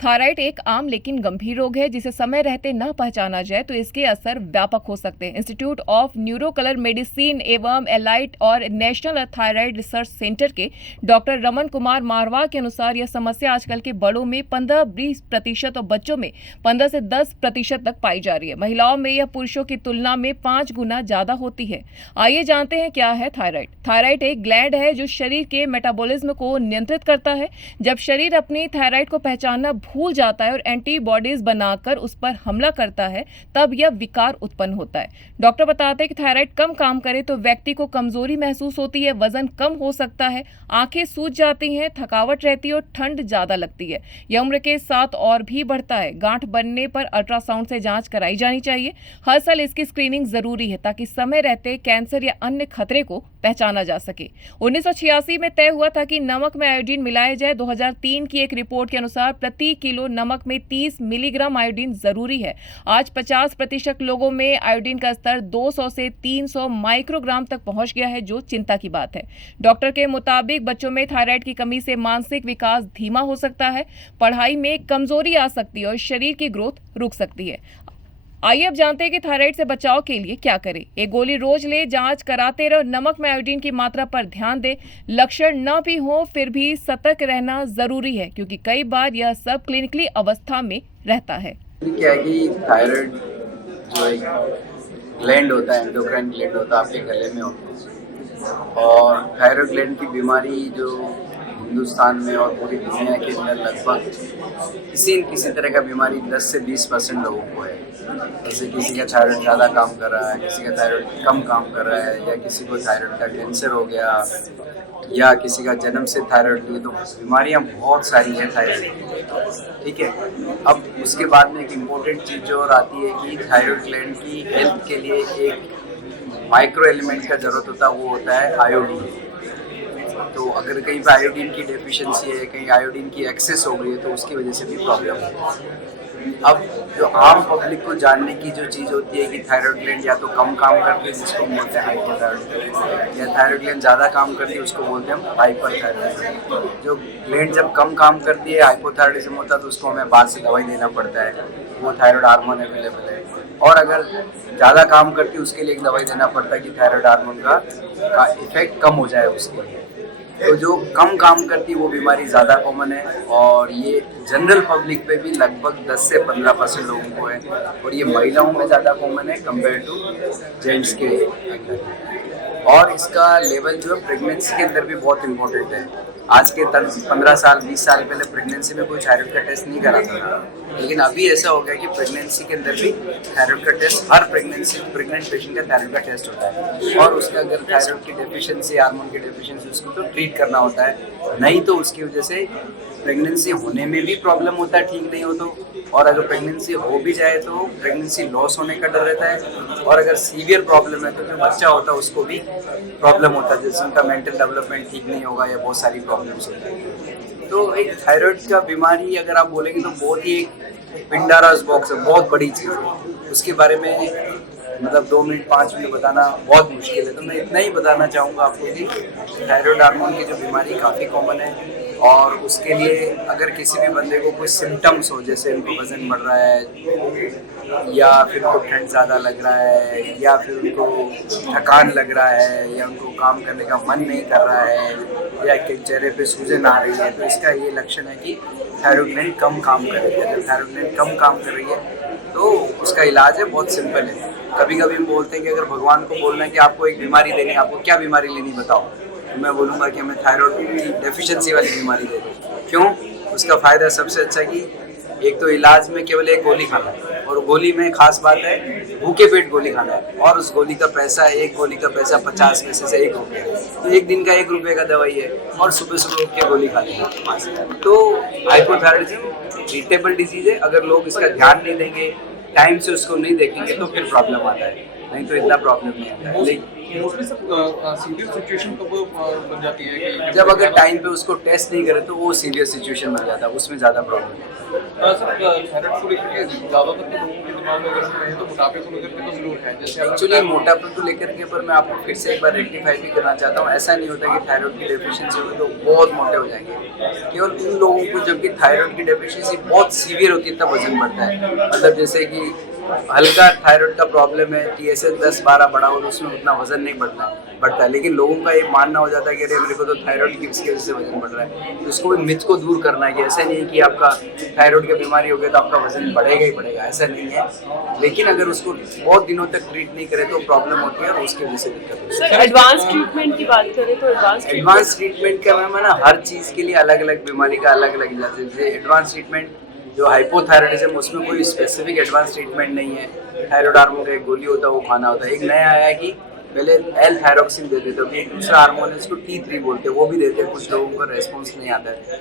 Thyroid एक आम लेकिन गंभीर रोग है जिसे समय रहते न पहचाना जाए तो इसके असर व्यापक हो सकते हैं। इंस्टीट्यूट ऑफ न्यूरोकलर मेडिसिन एवं एलाइट और नेशनल थायराइड रिसर्च सेंटर के डॉक्टर रमन कुमार मारवा के अनुसार यह समस्या आजकल के बड़ों में 15-20% और बच्चों में 15 से 10% तक पाई जा रही है। महिलाओं में यह पुरुषों की तुलना में 5 गुना ज्यादा होती है। आइए जानते हैं क्या है थायराइड। थायराइड एक ग्लैंड है जो शरीर के मेटाबॉलिज्म को नियंत्रित करता है। जब शरीर अपनी थायराइड को पहचानना भूल जाता है और एंटीबॉडीज बनाकर उस पर हमला करता है तब यह विकार उत्पन्न होता है। डॉक्टर बताते हैं कि थायराइड कम काम करे तो व्यक्ति को कमजोरी महसूस होती है, वजन कम हो सकता है, आंखें सूज जाती हैं, थकावट रहती है और ठंड ज्यादा लगती है। यह उम्र के साथ और भी बढ़ता है। गांठ बनने पर अल्ट्रासाउंड से जांच कराई जानी चाहिए। हर साल इसकी स्क्रीनिंग जरूरी है ताकि समय रहते कैंसर या अन्य खतरे को पहचाना जा सके। 1986 में तय हुआ था कि नमक में आयोडीन मिलाया जाए। 2003 की एक रिपोर्ट के अनुसार प्रति किलो नमक में 30 मिलीग्राम आयोडीन जरूरी है। आज 50% लोगों में आयोडीन का स्तर 200 से 300 माइक्रोग्राम तक पहुंच गया है, जो चिंता की बात है। डॉक्टर के मुताबिक बच्चों में थायराइड की कमी से मानसिक विकास धीमा हो सकता है, पढ़ाई में कमजोरी आ सकती है और शरीर की ग्रोथ रुक सकती है। आइए अब जानते हैं कि थायराइड से बचाव के लिए क्या करें। एक गोली रोज ले, जांच कराते रहो, नमक में आयोडीन की मात्रा पर ध्यान दें। लक्षण न भी हो फिर भी सतर्क रहना जरूरी है क्योंकि कई बार यह सब क्लिनिकली अवस्था में रहता है। क्या है कि थायराइड जो एक ग्लैंड होता है, एंडोक्राइन ग्लैंड होता है, आपके गले में होता है। और थायराइड ग्लैंड की बीमारी जो हिंदुस्तान में और पूरी दुनिया के अंदर लगभग किसी न किसी तरह का बीमारी 10 से 20% लोगों को है। जैसे किसी का थायराइड ज़्यादा काम कर रहा है, किसी का थायराइड कम काम कर रहा है, या किसी को थायराइड का कैंसर हो गया, या किसी का जन्म से थायराइड हुई। तो बीमारियां बहुत सारी हैं थायराइड, ठीक है। अब उसके बाद में एक इम्पोर्टेंट चीज़ जो और आती है कि थायराइड ग्लैंड की हेल्थ के लिए एक माइक्रो एलिमेंट का ज़रूरत होता है, वो होता है आयोडीन। तो अगर कहीं पर आयोडीन की डेफिशिएंसी है, कहीं आयोडीन की एक्सेस हो गई है, तो उसकी वजह से भी प्रॉब्लम है। अब जो आम पब्लिक को जानने की जो चीज़ होती है कि थायराइड ग्लैंड या तो कम काम करती है, जिसको हम बोलते हैं हाइपोथायराइड, या थायराइड ग्लैंड ज़्यादा काम करती है, उसको बोलते हैं हम हाइपरथायराइड। जो ग्लैंड जब कम काम करती है, हाइपोथायराइडिज्म होता है, तो उसको हमें बाहर से दवाई देना पड़ता है, वो थायराइड हार्मोन अवेलेबल है। और अगर ज़्यादा काम करती है, उसके लिए एक दवाई देना पड़ता है कि थायराइड हार्मोन का इफेक्ट कम हो जाए उसके लिए। तो जो कम काम करती है वो बीमारी ज़्यादा कॉमन है, और ये जनरल पब्लिक पे भी लगभग 10 से 15% लोगों को है, और ये महिलाओं में ज़्यादा कॉमन है कंपेयर टू जेंट्स के अंदर। और इसका लेवल जो है प्रेगनेंसी के अंदर भी बहुत इम्पोर्टेंट है। आज के 15 साल 20 साल पहले प्रेगनेंसी में कोई थायराइड का टेस्ट नहीं कराता था, लेकिन अभी ऐसा हो गया कि प्रेगनेंसी के अंदर भी थायराइड का टेस्ट, हर प्रेग्नेंट पेशेंट का थायराइड का टेस्ट होता है। और उसका अगर थायराइड की डेफिशिएंसी, हार्मोन की डेफिशिएंसी, उसको तो ट्रीट करना होता है, नहीं तो उसकी वजह से प्रेगनेंसी होने में भी प्रॉब्लम होता है, ठीक नहीं हो तो। और अगर प्रेगनेंसी हो भी जाए तो प्रेगनेंसी लॉस होने का डर रहता है। और अगर सीवियर प्रॉब्लम है तो जो बच्चा होता है उसको भी प्रॉब्लम होता है, जैसे उनका मेंटल डेवलपमेंट ठीक नहीं होगा, या बहुत सारी प्रॉब्लम्स होती है। तो एक थायराइड का बीमारी अगर आप बोलेंगे तो बहुत ही एक पिंडारास बॉक्स है, बहुत बड़ी चीज़ है। उसके बारे में मतलब 2 मिनट 5 मिनट बताना बहुत मुश्किल है, तो मैं इतना ही बताना चाहूँगा आपको कि थायराइड हार्मोन की जो बीमारी काफ़ी कॉमन है। और उसके लिए अगर किसी भी बंदे को कोई सिम्टम्स हो, जैसे उनको वज़न बढ़ रहा है, या फिर उनको ठंड ज़्यादा लग रहा है, या फिर उनको थकान लग रहा है, या उनको काम करने का मन नहीं कर रहा है, या चेहरे पे सूजन आ रही है, तो इसका ये लक्षण है कि थायराइड ग्लैंड कम काम कर रही है। जब थायराइड ग्लैंड कम काम कर रही है तो उसका इलाज है बहुत सिंपल है। कभी कभी हम बोलते हैं कि अगर भगवान को बोलना है कि आपको एक बीमारी देनी है, आपको क्या बीमारी लेनी बताओ, तो मैं बोलूँगा कि हमें थायराइड की डेफिशिएंसी वाली बीमारी दे दो। क्यों? उसका फ़ायदा सबसे अच्छा कि एक तो इलाज में केवल एक गोली खाना है, और गोली में खास बात है भूखे पेट गोली खाना है, और उस गोली का पैसा, एक गोली का पैसा 50 पैसे से 1 रुपये, तो एक दिन का 1 रुपये का दवाई है, और सुबह सुबह उठ के गोली खानी है। तो हाइपोथायराइडिज्म ट्रीटेबल डिजीज़ है। अगर लोग इसका ध्यान नहीं देंगे, टाइम से उसको नहीं देखेंगे, तो फिर प्रॉब्लम आता है, नहीं तो इतना प्रॉब्लम नहीं आता है। मोस्टली सब सीरियस सिचुएशन कब बन जाती है कि जब अगर टाइम पे उसको टेस्ट नहीं करे तो वो सीरियस सिचुएशन बन जाता है, उसमें ज़्यादा प्रॉब्लम है। सर थायराइड को लेकर के ज़्यादातर तो लोगों के दिमाग में अगर हम कहें तो मोटापे को लेकर के तो जरूर है, जैसे अगर एक्चुअली मोटापा को लेकर के पर मैं आपको फिर से एक बार रेक्टिफाई भी करना चाहता हूँ, ऐसा नहीं होता कि थायराइड की डेफिशिएंसी होगी तो बहुत मोटे हो जाएंगे। केवल उन लोगों को जबकि थायराइड की डेफिशिएंसी बहुत सीवियर होती है तब वजन बढ़ता है। मतलब जैसे कि हल्का थायराइड का प्रॉब्लम है, TSH 10-12 बढ़ा हो तो उसमें उतना वजन नहीं बढ़ता है, लेकिन लोगों का ये मानना हो जाता है कि अरे मेरे को तो थायराइड की वजह से वजन बढ़ रहा है। तो उसको मिथ को दूर करना है कि ऐसा नहीं है कि आपका थायराइड की बीमारी हो गई तो आपका वजन बढ़ेगा ही बढ़ेगा, ऐसा नहीं है। लेकिन अगर उसको बहुत दिनों तक ट्रीट नहीं करे तो प्रॉब्लम होती है और उसकी वजह से दिक्कत होती है। सर एडवांस ट्रीटमेंट की बात करें तो एडवांस ट्रीटमेंट का मैम है ना, हर चीज़ के लिए अलग अलग बीमारी का अलग अलग इलाज है। जैसे एडवांस ट्रीटमेंट जो हाइपोथायराइडिज्म उसमें कोई स्पेसिफिक एडवांस ट्रीटमेंट नहीं है। थायराइड हार्मोन का एक गोली होता है वो खाना होता है। एक नया आया है कि पहले L-थायरोक्सिन देते थे, अभी एक दूसरा हार्मोन है इसको T3 बोलते हैं, वो भी देते हैं। कुछ लोगों का रेस्पॉन्स नहीं आता है।